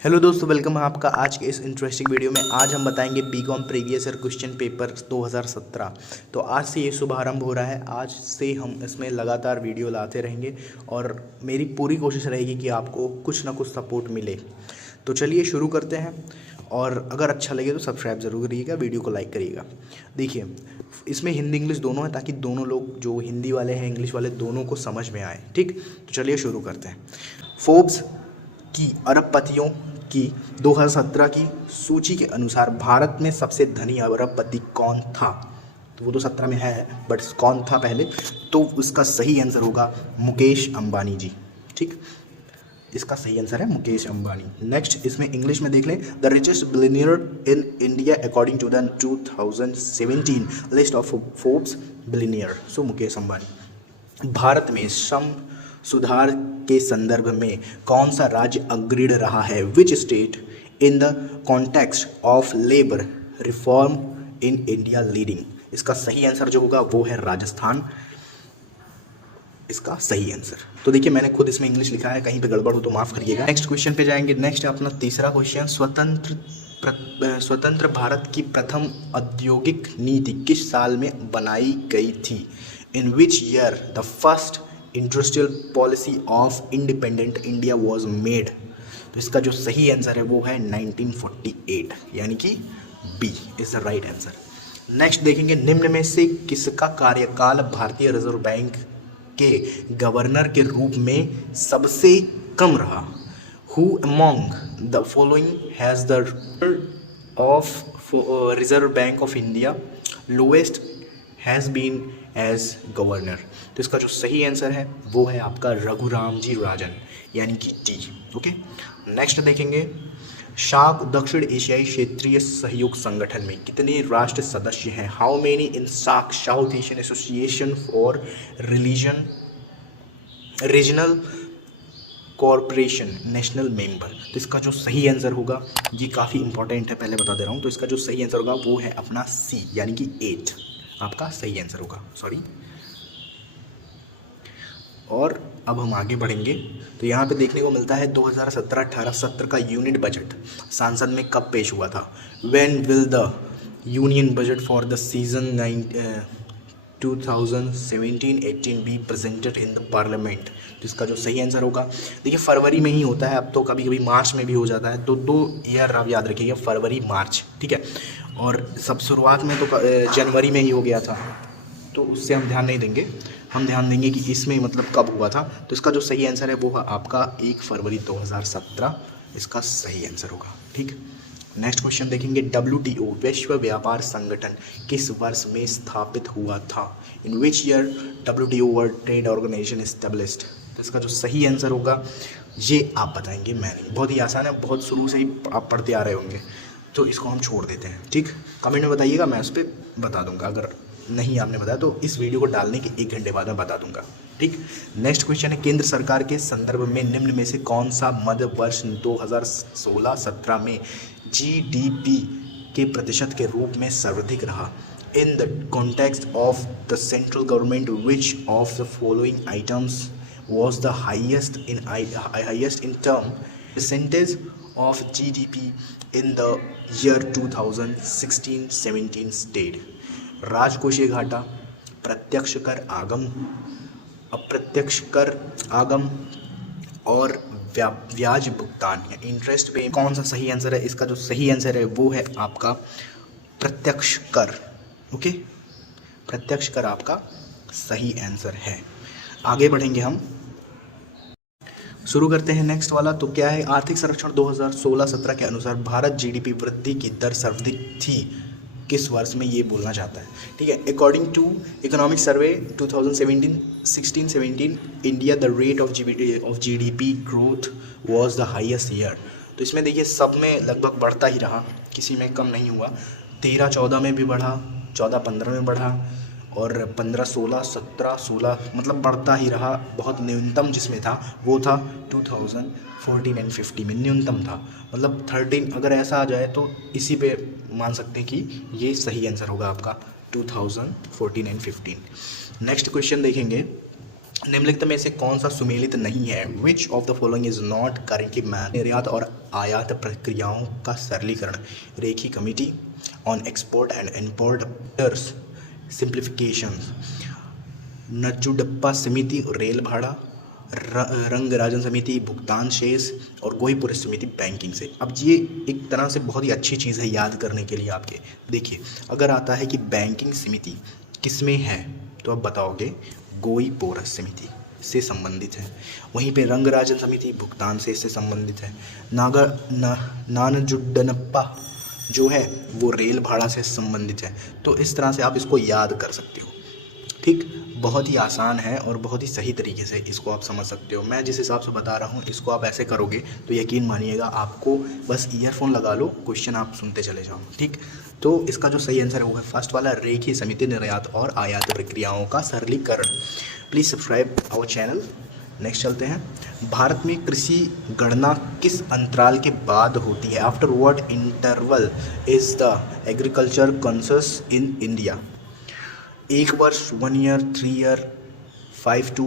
Hello दोस्तों, welcome है आपका आज के इस इंटरेस्टिंग वीडियो में। आज हम बताएंगे BCom previous year question paper 2017। तो आज से ये शुभारंभ हो रहा है। आज से हम इसमें लगातार वीडियो लाते रहेंगे और मेरी पूरी कोशिश रहेगी कि आपको कुछ ना कुछ सपोर्ट मिले। तो चलिए शुरू करते हैं, और अगर अच्छा लगे तो सब्सक्राइब ज़रूर करिएगा, वीडियो को लाइक करिएगा। देखिए, इसमें हिंदी इंग्लिश दोनों है ताकि दोनों लोग, जो हिंदी वाले हैं इंग्लिश वाले, दोनों को समझ में आए। ठीक, तो चलिए शुरू करते हैं। फोर्ब्स की अरबपतियों की 2017 की सूची के अनुसार भारत में सबसे धनी अरबपति कौन था? तो वो तो 17 में है, बट कौन था पहले? तो उसका सही आंसर होगा मुकेश अंबानी जी। ठीक, इसका सही आंसर है मुकेश अंबानी। नेक्स्ट, इसमें इंग्लिश में देख लें। The richest billionaire in India according to the 2017 list of Forbes billionaire, so Mukesh Ambani. Bharat में श्रम सुधार के संदर्भ में कौन सा राज्य अग्रणी रहा है? Which state in the context of labour reform in India leading? इसका सही आंसर जो होगा वो है राजस्थान, इसका सही आंसर। तो देखिए, मैंने खुद इसमें इंग्लिश लिखा है, कहीं पे गड़बड़ हो तो माफ़ करिएगा। नेक्स्ट क्वेश्चन पे जाएंगे। नेक्स्ट है अपना तीसरा क्वेश्चन। स्वतंत्र भारत की प्रथम औद्योगिक नीति किस साल में बनाई गई थी? In which year the first industrial policy of independent India was made? तो इसका जो सही आंसर है वो है 1948, यानी कि B is the right answer. Next देखेंगे, निम्न में से किसका कार्यकाल भारतीय रिजर्व बैंक के गवर्नर के रूप में सबसे कम रहा? Who among the following has the of reserve bank of India lowest has been as governor? तो इसका जो सही आंसर है वो है आपका रघुराम जी राजन, यानी कि डी। ओके, नेक्स्ट देखेंगे, शाक दक्षिण एशियाई क्षेत्रीय सहयोग संगठन में कितने राष्ट्र सदस्य हैं? हाउ मेनी इन साक south Asian association for regional corporation national member? तो इसका जो सही आंसर होगा, ये काफ़ी इंपॉर्टेंट है, पहले बता दे रहा हूँ। तो इसका जो सही आंसर होगा वो है अपना सी, यानी कि 8 आपका सही आंसर होगा। सॉरी। और अब हम आगे बढ़ेंगे तो यहाँ पे देखने को मिलता है 2017-18 सत्र का यूनिट बजट संसद में कब पेश हुआ था? When will the union budget for the season 2017-18 be presented in the parliament? तो इसका जो सही आंसर होगा, देखिए फरवरी में ही होता है, अब तो कभी कभी मार्च में भी हो जाता है। तो 2 ईयर आप याद रखिएगा, फरवरी मार्च, ठीक है। और सब शुरुआत में तो जनवरी में ही हो गया था, तो उससे हम ध्यान नहीं देंगे। हम ध्यान देंगे कि इसमें मतलब कब हुआ था। तो इसका जो सही आंसर है वो है आपका 1 फरवरी 2017, इसका सही आंसर होगा। ठीक, नेक्स्ट क्वेश्चन देखेंगे। WTO विश्व व्यापार संगठन किस वर्ष में स्थापित हुआ था? In which year WTO world trade organisation established? तो इसका जो सही आंसर होगा ये आप बताएंगे, मैं नहीं। बहुत ही आसान है, बहुत शुरू से ही आप पढ़ते आ रहे होंगे, तो इसको हम छोड़ देते हैं। ठीक, कमेंट में बताइएगा, मैं उस पर बता दूंगा। अगर नहीं आपने बताया तो इस वीडियो को डालने के 1 घंटे बाद मैं बता दूंगा। ठीक, नेक्स्ट क्वेश्चन है, केंद्र सरकार के संदर्भ में निम्न में से कौन सा मध्य वर्ष 2016-17 में GDP के प्रतिशत के रूप में सर्वाधिक रहा? In the context of the central government which of the following items was the highest in term percentage of GDP in the year 2016-17 state? राजकोषीय घाटा, प्रत्यक्ष कर आगम, अप्रत्यक्ष कर आगम और ब्याज भुगतान या इंटरेस्ट पे कौन सा सही आंसर है? इसका जो सही आंसर है वो है आपका प्रत्यक्ष कर। ओके, प्रत्यक्ष कर आपका सही आंसर है। आगे बढ़ेंगे, हम शुरू करते हैं नेक्स्ट वाला। तो क्या है, आर्थिक सर्वेक्षण 2016-17 के अनुसार भारत GDP वृद्धि की दर सर्वाधिक थी किस वर्ष में, ये बोलना चाहता है। ठीक है, according to economic survey 2016-17 India the rate of GDP growth was the highest year. तो इसमें देखिए सब में लगभग बढ़ता ही रहा, किसी में कम नहीं हुआ। 13-14 में भी बढ़ा, 14-15 में बढ़ा, और 15-16, 17-16 मतलब बढ़ता ही रहा। बहुत न्यूनतम जिसमें था वो था 2014 एंड 15 में न्यूनतम था। मतलब 13 अगर ऐसा आ जाए तो इसी पे मान सकते हैं कि ये सही आंसर होगा आपका 2014 एंड 15। नेक्स्ट क्वेश्चन देखेंगे, निम्नलिखित में से कौन सा सुमेलित नहीं है? Which of the following is not correctly मैन? निर्यात और आयात प्रक्रियाओं का सरलीकरण, Rekhi committee on export and importers simplification, Nanjundappa समिति रेल भाड़ा, रंगराजन समिति भुगतान शेष, और गोहीपुर समिति बैंकिंग से। अब ये एक तरह से बहुत ही अच्छी चीज़ है याद करने के लिए आपके। देखिए, अगर आता है कि बैंकिंग समिति किस में है तो आप बताओगे गोहीपुर समिति से संबंधित है। वहीं पे रंगराजन समिति भुगतान शेष से संबंधित है। नानजुड्डनप्पा जो है वो रेल भाड़ा से संबंधित है। तो इस तरह से आप इसको याद कर सकते हो। ठीक, बहुत ही आसान है और बहुत ही सही तरीके से इसको आप समझ सकते हो। मैं जिस हिसाब से बता रहा हूँ इसको आप ऐसे करोगे तो यकीन मानिएगा, आपको बस ईयरफोन लगा लो, क्वेश्चन आप सुनते चले जाओ। ठीक, तो इसका जो सही आंसर है वो है फर्स्ट वाला, रेखीय समिति निर्यात और आयात प्रक्रियाओं का सरलीकरण। Please subscribe our channel. Next चलते हैं। भारत में कृषि गणना किस अंतराल के बाद होती है? After what interval is the agriculture census in India? 1 वर्ष, 1 year, 3 year, 5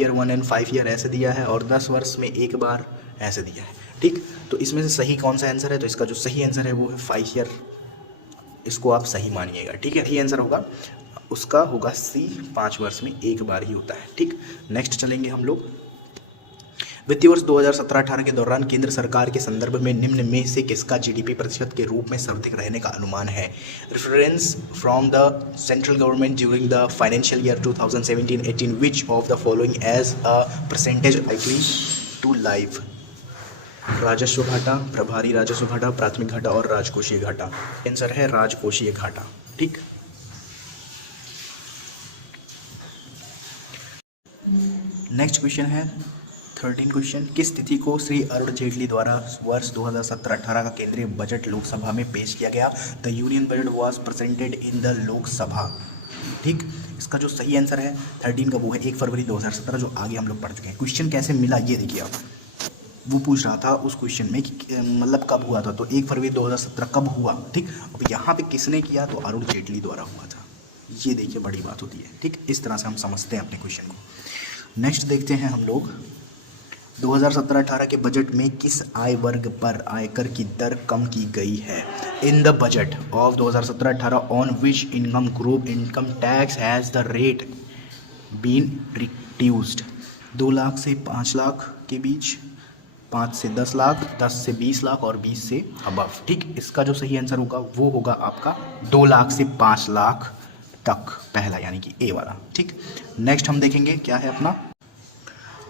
year 1 and 5 year ऐसे दिया है, और 10 वर्ष में एक बार ऐसे दिया है। ठीक, तो इसमें से सही कौन सा आंसर है? तो इसका जो सही आंसर है वो है 5 ईयर। इसको आप सही मानिएगा। ठीक है, सही आंसर होगा उसका होगा सी, 5 वर्ष में एक बार ही होता है। ठीक, नेक्स्ट चलेंगे हम लोग। वित्तीय वर्ष 2017-18 के दौरान केंद्र सरकार के संदर्भ में निम्न में से किसका जीडीपी प्रतिशत के रूप में सर्वाधिक रहने का अनुमान है? Reference from the central government during the financial year 2017-18 which of the following as a percentage agree to live? राजस्व घाटा, प्रभारी राजस्व घाटा, प्राथमिक घाटा और राजकोषीय घाटा। आंसर है राजकोषीय घाटा। ठीक, नेक्स्ट क्वेश्चन है 13 क्वेश्चन। किस तिथि को श्री अरुण जेटली द्वारा वर्ष 2017-18 का केंद्रीय बजट लोकसभा में पेश किया गया? The union budget was presented in the Lok Sabha. ठीक, इसका जो सही आंसर है 13 का वो है 1 फरवरी 2017, जो आगे हम लोग पढ़ चुके हैं। क्वेश्चन कैसे मिला ये देखिए आप, वो पूछ रहा था उस क्वेश्चन में कि मतलब कब हुआ था, तो 1 फरवरी 2017 कब हुआ। ठीक, अब यहाँ पे किसने किया? तो अरुण जेटली द्वारा हुआ था। ये देखिए बड़ी बात होती है। ठीक, इस तरह से हम समझते हैं अपने क्वेश्चन को। नेक्स्ट देखते हैं हम लोग 2017-18 के बजट में किस आय वर्ग पर आयकर की दर कम की गई है? In the budget of 2017-18 on which income group income tax has the rate been reduced? 2 lakh से 5 लाख के बीच, 5 से 10 लाख, 10 से 20 लाख और 20 से अबव। ठीक, इसका जो सही आंसर होगा वो होगा आपका 2 लाख से 5 लाख तक, पहला यानी कि ए वाला। ठीक, नेक्स्ट हम देखेंगे क्या है अपना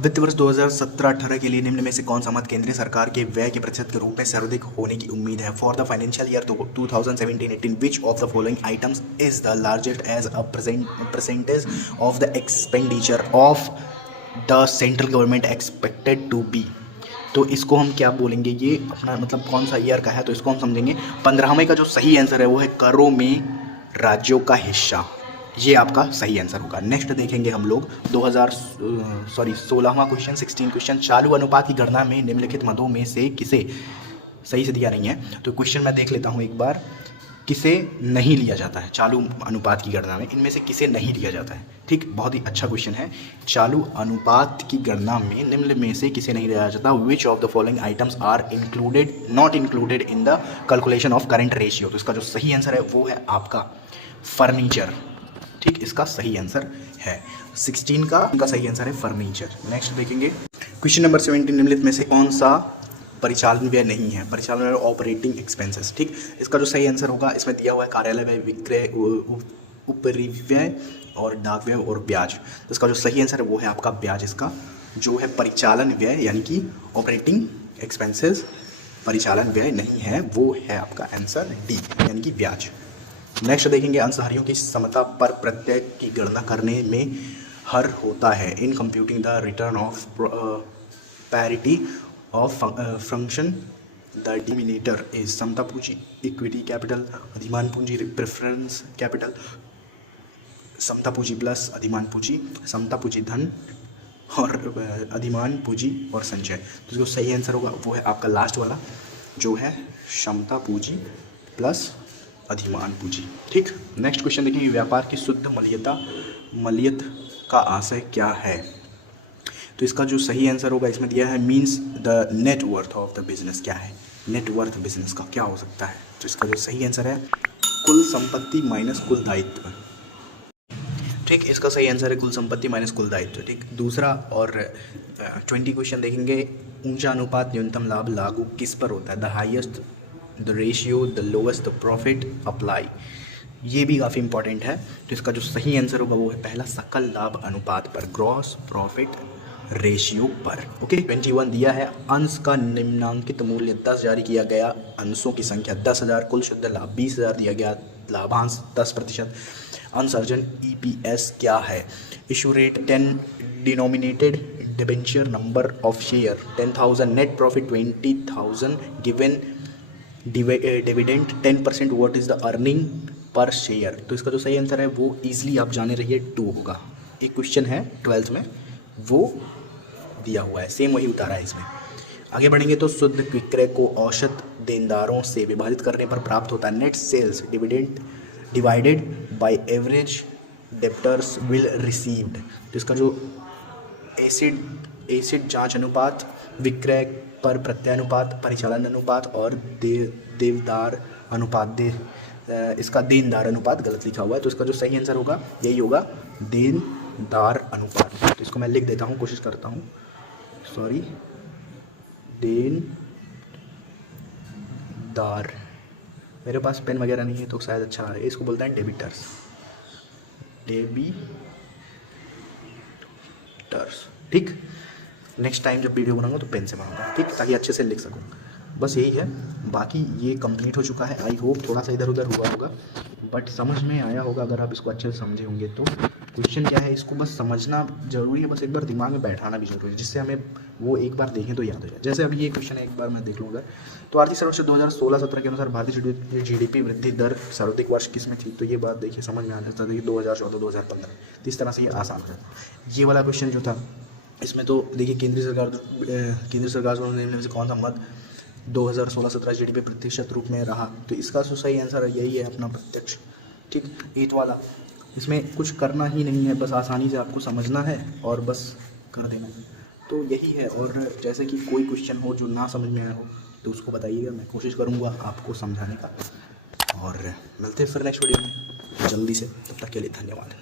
वित्त वर्ष 2017-18 के लिए निम्न में से कौन सा मत केंद्रीय सरकार के व्यय के प्रतिशत के रूप में सर्वाधिक होने की उम्मीद है? For the financial year 2017-18 which of the following items is the largest as a percentage of the expenditure of the central government expected to be? तो इसको हम क्या बोलेंगे, ये अपना मतलब कौन सा ईयर का है, तो इसको हम समझेंगे 15वें का जो सही आंसर है वो है करों में राज्यों का हिस्सा। ये आपका सही आंसर होगा। नेक्स्ट देखेंगे हम लोग 16वां क्वेश्चन 16 क्वेश्चन। चालू अनुपात की गणना में निम्नलिखित मदों में से किसे, सही से दिया नहीं है तो क्वेश्चन मैं देख लेता हूँ एक बार, किसे नहीं लिया जाता है चालू अनुपात की गणना में, इनमें से किसे नहीं लिया जाता है? ठीक, बहुत ही अच्छा क्वेश्चन है। चालू अनुपात की गणना में निम्न में से किसे नहीं लिया जाता? Which of the following items are included not included in the calculation of current ratio? तो इसका जो सही आंसर है वो है आपका फर्नीचर। ठीक, इसका सही आंसर है 16 का सही आंसर है फर्नीचर। नेक्स्ट देखेंगे क्वेश्चन नंबर 17। निम्नलिखित में से कौन सा परिचालन व्यय नहीं है? परिचालन व्यय ऑपरेटिंग एक्सपेंसेस। ठीक, इसका जो सही आंसर होगा, इसमें दिया हुआ है कार्यालय व्यय, विक्रय, उपरिव्यय और डाक व्यय और ब्याज। तो इसका जो सही आंसर है वो है आपका ब्याज। इसका जो है परिचालन व्यय यानी कि ऑपरेटिंग एक्सपेंसेस परिचालन व्यय नहीं है, वो है आपका आंसर डी यानी कि ब्याज। नेक्स्ट देखेंगे अंशधारियों की समता पर प्रत्यय की गणना करने में हर होता है। In computing the return of parity of function the denominator is समता पूंजी, इक्विटी कैपिटल, अधिमान पूंजी, प्रेफरेंस कैपिटल, समता पूंजी प्लस अधिमान पूंजी, समता पूंजी धन और अधिमान पूंजी और संचय। तो जो सही आंसर होगा वो है आपका लास्ट वाला जो है समता पूंजी प्लस अधिमान पूंजी। ठीक, नेक्स्ट क्वेश्चन देखेंगे व्यापार की शुद्ध मल्यता का आशय क्या है? तो इसका जो सही आंसर होगा इसमें दिया है means the net worth of the business. क्या है नेट वर्थ बिजनेस का, क्या हो सकता है? तो इसका जो सही आंसर है कुल संपत्ति माइनस कुल दायित्व। ठीक, इसका सही आंसर है कुल संपत्ति माइनस कुल दायित्व। ठीक, दूसरा और 20 क्वेश्चन देखेंगे। ऊंचा अनुपात न्यूनतम लाभ लागू किस पर होता है? The highest, the ratio, the lowest, the profit, apply. ये भी काफ़ी इंपॉर्टेंट है। तो इसका जो सही आंसर होगा वो है पहला, सकल लाभ अनुपात पर, ग्रॉस प्रॉफिट रेशियो पर। ओके, 21 दिया है अंश का निम्नांकित मूल्य 10 जारी किया गया, अंशों की संख्या 10,000, कुल शुद्ध लाभ 20,000 दिया गया, लाभांश 10%, अंश अर्जन EPS क्या है? Issue rate 10, denominated debenture number of share 10,000, net profit 20,000, given dividend 10%, what is the earning per share? तो इसका जो सही आंसर है वो ईजिली आप जाने रहिए 2 होगा। एक क्वेश्चन है 12th में वो दिया हुआ है, सेम वही उतारा है इसमें। आगे बढ़ेंगे तो शुद्ध विक्रय को औसत देनदारों से विभाजित करने पर प्राप्त होता है net sales divided by average debtors will received. तो इसका जो एसिड जांच अनुपात, विक्रय पर प्रत्यानुपात, परिचालन अनुपात और देवदार अनुपात, इसका देनदार अनुपात गलत लिखा हुआ है। तो इसका जो सही आंसर होगा यही होगा, देनदार अनुपात। तो इसको मैं लिख देता हूँ, कोशिश करता हूँ, सॉरी, देनदार। मेरे पास पेन वगैरह नहीं है तो शायद अच्छा है। इसको बोलते हैं डेबिटर्स, डेबिटर्स। ठीक, नेक्स्ट टाइम जब वीडियो बनाऊंगा तो पेन से बनाऊंगा, ठीक, ताकि अच्छे से लिख सकूं। बस यही है, बाकी ये कंप्लीट हो चुका है। आई होप थोड़ा सा इधर उधर हुआ होगा बट समझ में आया होगा अगर आप इसको अच्छे से समझे होंगे। तो क्वेश्चन क्या है, इसको बस समझना जरूरी है, बस एक बार दिमाग में बैठाना भी जरूरी है, जिससे हमें वो एक बार देखें तो याद हो जाए। जैसे अभी ये क्वेश्चन है, एक बार मैं देख लूँगा। तो आर्थिक सर्वेक्षण 2016-17 के अनुसार भारतीय GDP वृद्धि दर सर्वाधिक वर्ष किस में थी? तो ये बात देखिए समझ में आ जाता है कि 2014-2015। तो इस तरह से ये आसान है। ये वाला क्वेश्चन जो था इसमें तो देखिए केंद्रीय सरकार द्वारा निम्न से कौन सा मद 2016-17 GDP प्रतिशत रूप में रहा? तो इसका जो सही आंसर यही है अपना प्रत्यक्ष। ठीक, ईट वाला, इसमें कुछ करना ही नहीं है, बस आसानी से आपको समझना है और बस कर देना है। तो यही है। और जैसे कि कोई क्वेश्चन हो जो ना समझ में आया हो तो उसको बताइएगा, मैं कोशिश करूँगा आपको समझाने का। और मिलते हैं फिर नेक्स्ट वीडियो में जल्दी से, तब तक के लिए धन्यवाद।